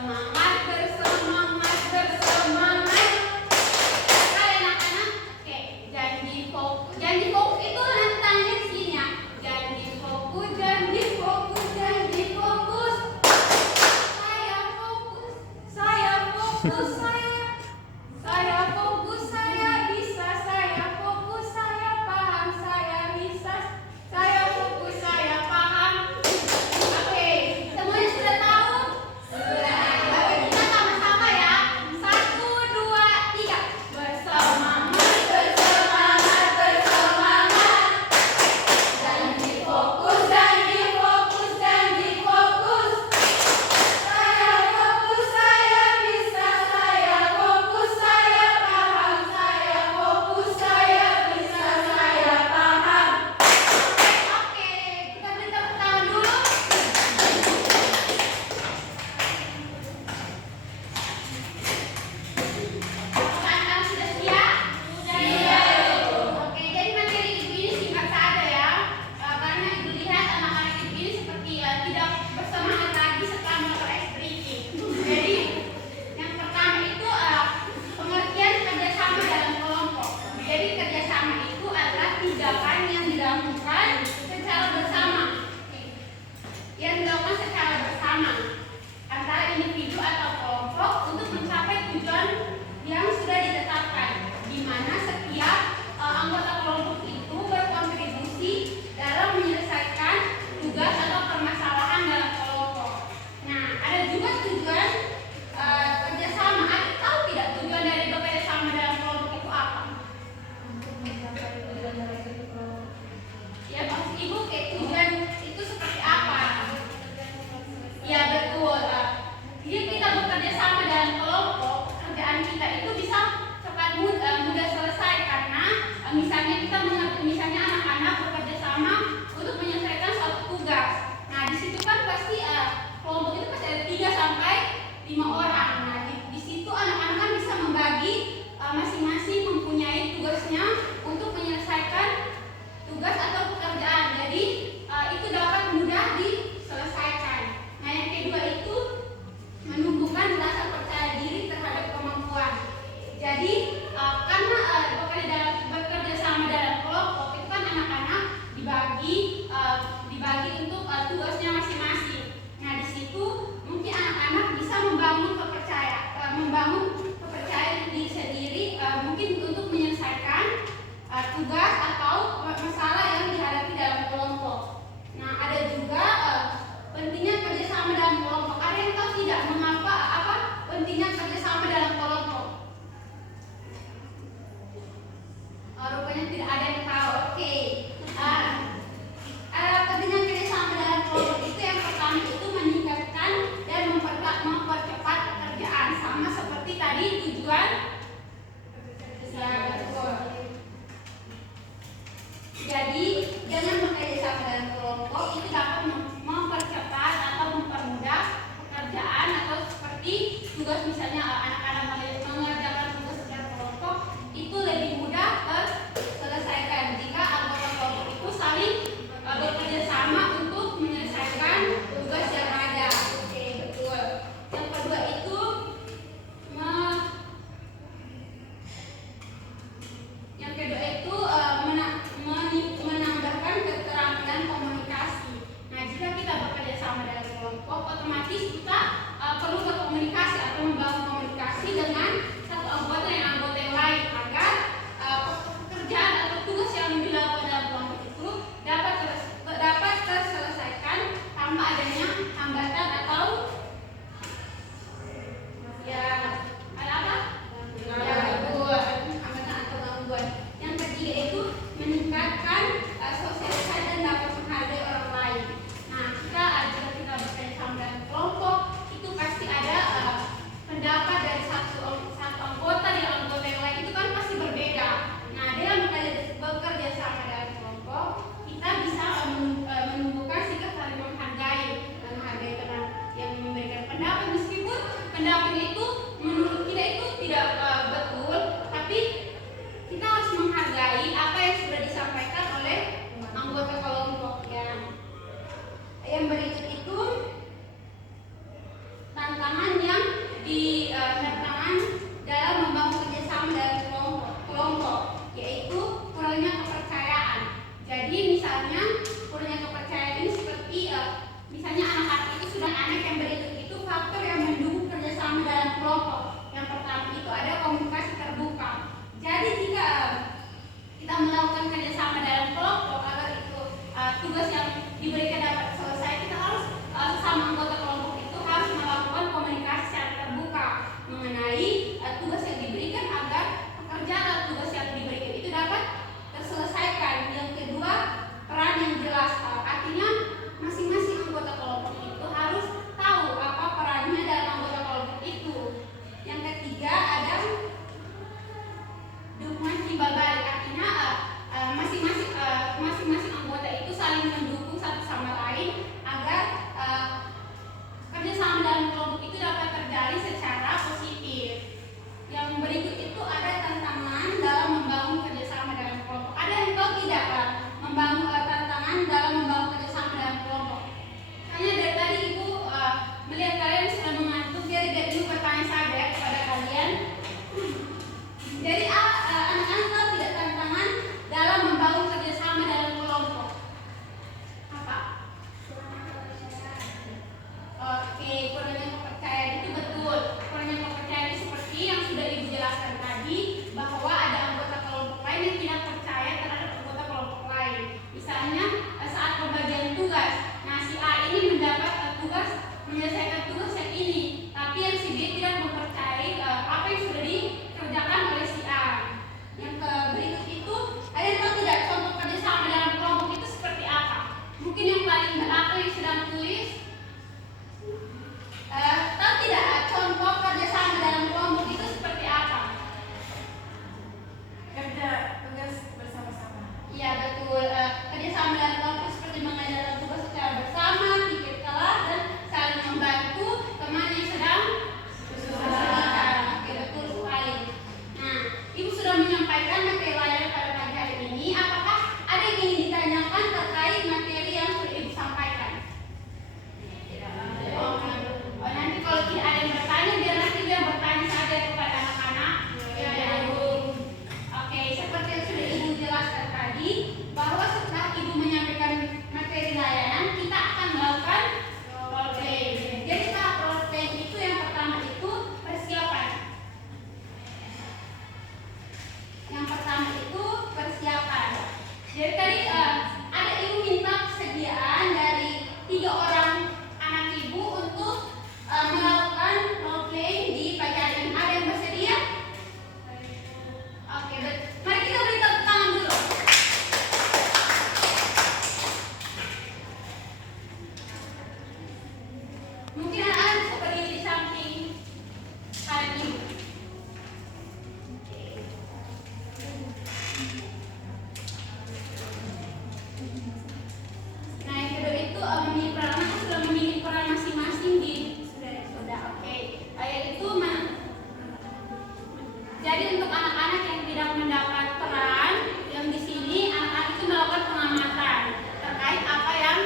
Bersemangat, bersemangat, bersemangat. Kalian anak-anak, oke, janji fokus itu tentangnya di sini ya. Janji fokus, janji fokus, janji fokus. Saya fokus, saya fokus, saya fokus, saya bisa, saya fokus, saya paham, saya bisa, saya fokus, saya paham. Oke, semuanya sudah tahu? Sudah. Oke, kita sama-sama ya. 1, 2, 3. Bersemangat, bersemangat, bersemangat. Janji fokus, janji fokus, janji fokus. Saya fokus, saya bisa, saya fokus, saya paham, saya fokus, saya bisa, saya paham. Oke, kita beri tepuk tangan dulu. Apakah sudah siap? Siap. Oke, jadi materi ibu ini singkat saja ya. Karena ibu lihat anak-anak ibu ini seperti tidak bersemangat lagi setelah mulai speaking. Jadi yang pertama itu pengertian kerjasama dalam kelompok. Jadi kerjasama itu adalah tindakan yang dilakukan secara bersama. Yang dilakukan secara bersama antara individu atau kelompok untuk mencapai tujuan yang sudah ditetapkan, di mana setiap anggota kelompok itu berkontribusi dalam menyelesaikan tugas atau permasalahan dalam kelompok. Nah, ada juga tujuan kerjasama. Ada tahu tidak tujuan dari bekerjasama dalam kelompok itu apa? Ya, maksud ibu kayak tujuan itu seperti apa? Ya betul. Jika kita bekerja sama dalam kelompok, pekerjaan kita itu bisa cepat mudah selesai karena misalnya misalnya anak-anak bekerja sama untuk menyelesaikan suatu tugas. Nah, di situ kan pasti kelompok itu pasti ada 3 sampai 5 orang. Nah, di situ anak-anak kan bisa membagi masing-masing mempunyai tugasnya untuk menyelesaikan tugas atau pekerjaan. Jadi itu dapat mudah diselesaikan. Nah, yang kedua itu menumbuhkan rasa percaya diri terhadap kemampuan. Jadi karena bekerja sama dalam kelompok itu kan anak-anak dibagi untuk tugasnya masing-masing. Nah, di situ mungkin anak-anak bisa membangun kepercayaan diri sendiri mungkin untuk menyelesaikan tugas atau masalah yang dihadapi dalam kelompok. Nah, ada juga pentingnya kerjasama dalam kelompok. Ada yang tahu tidak mengapa pentingnya kerjasama dalam kelompok? Rupanya tidak ada yang tahu. Oke. Pentingnya kerjasama dalam kelompok itu yang pertama itu meningkatkan dan mempercepat pekerjaan, sama seperti tadi tujuan. Ya, betul. Jadi dengan bekerja sama dalam kelompok itu dapat mempercepat atau mempermudah pekerjaan atau seperti tugas misalnya anak-anak mengerjakan tugas secara kelompok itu lebih mudah terselesaikan jika anggota kelompok itu saling bekerja sama untuk menyelesaikan tugas yang ada. Oke, betul. Yang kedua itu menambahkan keterampilan komunikasi. Nah, jika kita bekerja sama dalam kelompok, otomatis kita perlu berkomunikasi atau membangun komunikasi dengan satu anggota yang lain agar pekerjaan atau tugas yang dilakukan dalam kelompok itu dapat terselesaikan tanpa adanya hambatan atau ya ada apa? Ya, hambatan atau gangguan. Yang ketiga itu meningkatkan sosialisasi dan dapat menghargai orang lain. Nah, jika kita bekerja sama dalam kelompok, itu pasti ada pendapat dari satu anggota dan anggota yang lain itu kan pasti berbeda. Nah, dengan bekerja sama dalam kelompok, kita bisa menumbuhkan sikap saling menghargai teman yang memberikan pendapat, meskipun pendapat itu menurut kita itu tidak betul, tapi kita harus menghargai apa yang sudah disampaikan oleh anggota kelompoknya. Yang berikut itu tantangan yang tantangan dalam membangun kerjasama dalam kelompok, yaitu kurangnya kepercayaan. Jadi misalnya kurangnya kepercayaan ini seperti misalnya anak-anak itu sudah anak yang berikut itu faktor yang mendukung kerjasama dalam kelompok. Yang pertama itu ada komunikasi terbuka. Jadi jika kita melakukan kerjasama dalam kelompok agar itu tugas yang diberikan dapat selesai, kita harus sesama anggota kelompok itu harus melakukan komunikasi secara terbuka mengenai tugas yang diberikan agar pekerjaan atau tugas yang diberikan itu dapat terselesaikan. Yang kedua, peran yang jelas, artinya masing-masing anggota kelompok itu harus tahu apa perannya dalam anggota kelompok itu. Yang ketiga ada dukungan timbal balik, artinya masing-masing anggota itu saling mendukung satu sama lain agar kerjasama dalam kelompok itu dapat terjalin secara positif. Yang berikut itu ada tantangan dalam membangun kerjasama dalam kelompok. Ada yang tahu tidak membangun tantangan dalam membangun kerjasama dalam kelompok? Hanya dari tadi Ibu melihat kalian sudah mengantuk, biar Ibu bertanya saja kepada kalian. Jadi anak-anak tahu tidak tantangan dalam membangun kerjasama dalam kelompok? Apa? Oke, kurangnya kepercayaan itu betul. Kurangnya kepercayaan itu seperti yang sudah Ibu jelaskan tadi, bahwa ada anggota kelompok lain yang tidak percaya terhadap anggota kelompok lain. Misalnya saat pembagian tugas, nah si A ini mendapat tugas menyelesaikan tugas yang ini, tapi yang si B tidak mempercayai apa yang sudah dikerjakan oleh si A. Yang berikut itu, ada yang tahu tidak contoh kerjasama dalam kelompok itu seperti apa? Mungkin yang paling belakang yang sedang tulis, tahu tidak contoh kerjasama dalam kelompok itu seperti apa? Kerja tugas bersama-sama. Iya betul. Kerjasama dalam kelompok seperti mengerjakan tugas secara bersama, pikir kelas, dan saling membantu teman yang sedang kesulitan. Oke, betul sekali. Nah, Ibu sudah menyampaikan materi layar pada pagi hari ini. Apakah ada yang ingin ditanyakan terkait materi yang sudah Ibu sampaikan? Nanti kalau tidak ada yang bertanya, biar nanti dia bertanya saja kepada anak-anak. Ya, Ibu. Oke, seperti yang sudah Ibu jelaskan tadi, bahwa setelah Ibu menyampaikan materi layanan, kita akan melakukan role play. Jadi tahap role play itu yang pertama itu persiapan. Yang pertama itu persiapan. Jadi tadi ada Ibu minta kesediaan dari 3 orang anak Ibu untuk melakukan role play di pagi hari ini. Ada yang bersedia? Oke, mari kita beri tepuk tangan dulu. Mungkin anak-anak bisa berdiri di samping kanan Ibu. Nah, yang kedua itu memilih peran. Anak sudah memilih peran masing-masing di sudah oke. Yaitu jadi untuk anak-anak yang tidak mendapat peran, yang di sini anak-anak itu melakukan pengamatan terkait apa yang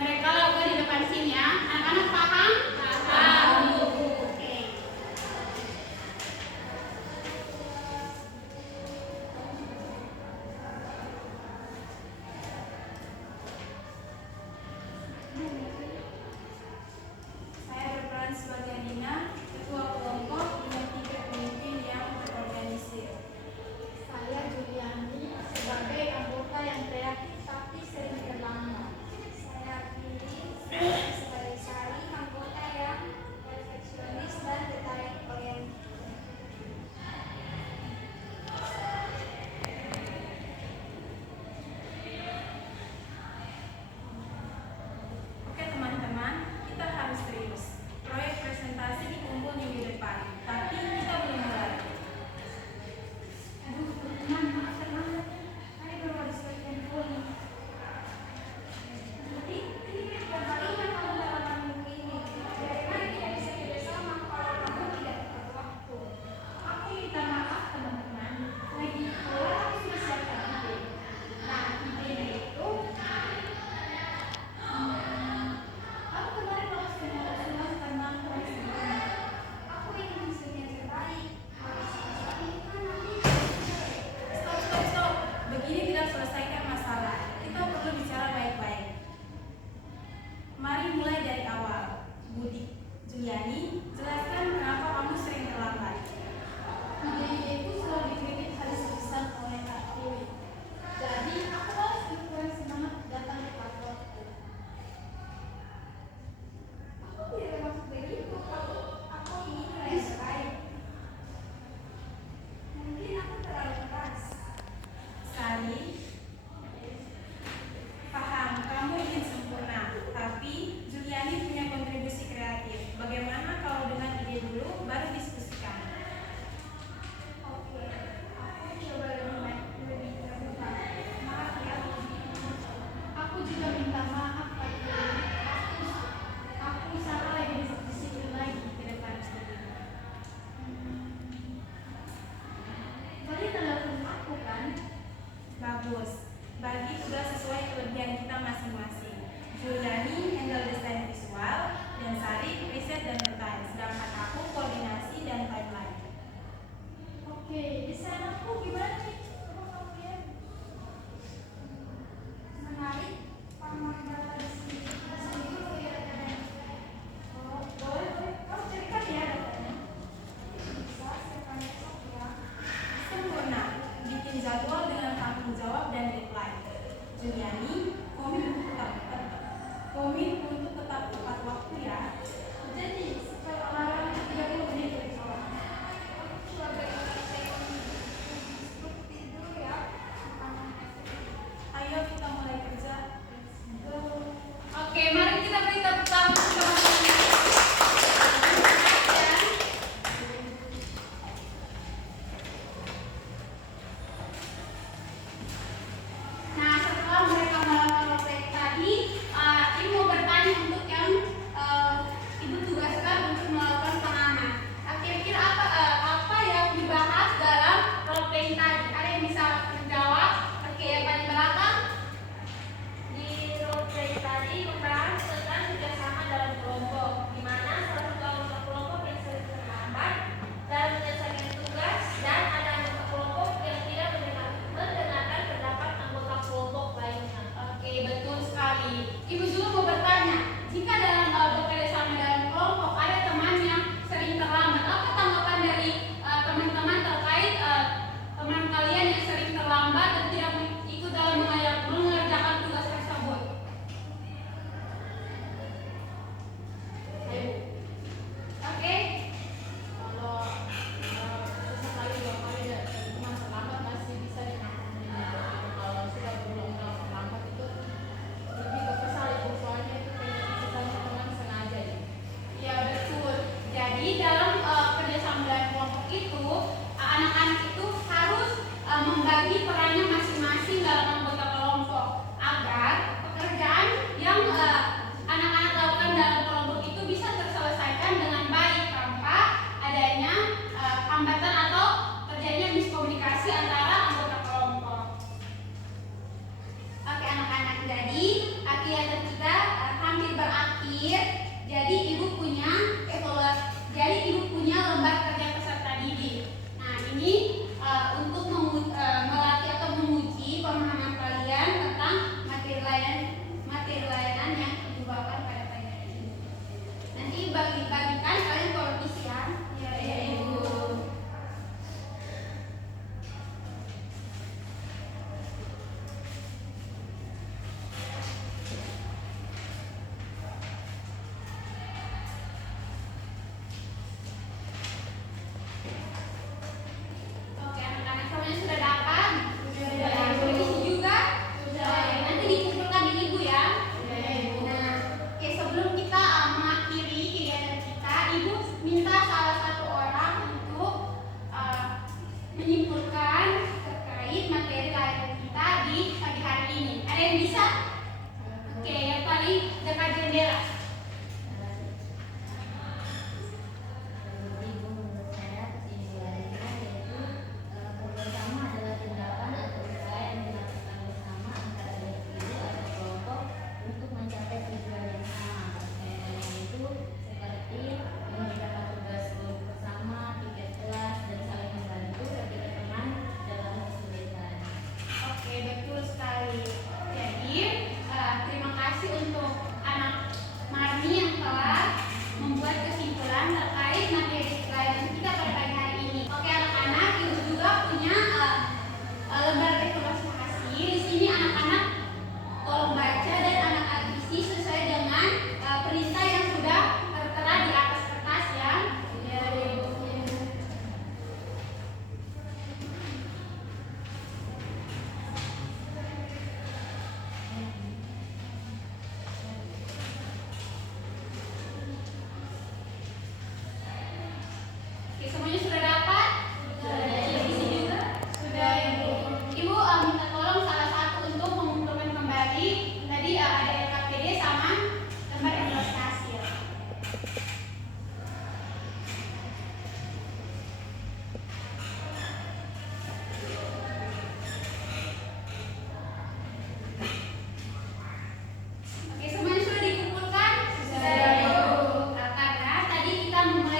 mereka lakukan di depan sini ya. Anak-anak paham? Paham. Oke. Saya berperan sebagai Dina, ketua kelompok dengan 3 pemimpin yang terorganisir. Saya Juliani sebagai anggota yang kreatif tapi sering terlambat. Saya pilih sebagai Sari, anggota yang perfeksionis dan detail oriented. Oke teman-teman, kita harus serius. Proyek presentasi dikumpul minggu depan, tapi kita belum mulai. Aduh, teman, maaf terlambat. Saya baru ada sebagian poin. Jadi, ini kembalinya kalau dalam minggu ini. Bagaimana kita bisa kerjasama kalau kamu tidak tepat waktu? Aku minta maaf teman-teman. Lagi pula aku sudah siapkan ide. Nah, idenya itu aku kemarin lolos dengan usulan tentang koleksi. Jadi dalam kerjasama dalam kelompok itu, anak-anak itu harus membagi perannya masing-masing dalam anggota kelompok agar pekerjaan yang anak-anak lakukan dalam kelompok itu bisa terselesaikan dengan baik tanpa adanya hambatan atau terjadinya miskomunikasi antara anggota kelompok. Oke anak-anak, jadi kegiatan kita hampir berakhir. Jadi ibu punya lembar kerja peserta didik. Nah ini untuk melatih atau menguji pemahaman kalian tentang materi layanan yang dibawakan pada pagi hari ini. Nanti bagikan kalian tulis ya. Ya ibu. Oke anak-anak semuanya sudah dapat? Sudah. Isi juga? Sudah. Nanti dikumpulkan di ibu ya. Nah, oke sebelum kita mengakhiri kegiatan kita, ibu minta salah satu orang untuk menyimpulkan terkait materi layanan kita di pagi hari ini. Ada yang bisa? Oke, yang paling dekat jendela. Oke, betul sekali. Jadi, terima kasih untuk anak Marni yang telah membuat kesimpulan terkait materi layanan kita pada pagi hari ini. Oke, anak-anak, ibu juga punya lembar rekapitulasi hasil. Di sini anak-anak tolong baca dan anak-anak isi sesuai dengan perintah yang sudah tertera di atas kertas ya. Ya, ibu. Oke, semuanya sudah dapat? Sudah. Isi juga? Sudah, ibu. Ibu minta tolong salah satu untuk mengumpulkan kembali tadi ada LKPD sama lembar evaluasi hasil. Oke, semuanya sudah dikumpulkan? Sudah, ibu. Karena tadi kita memulai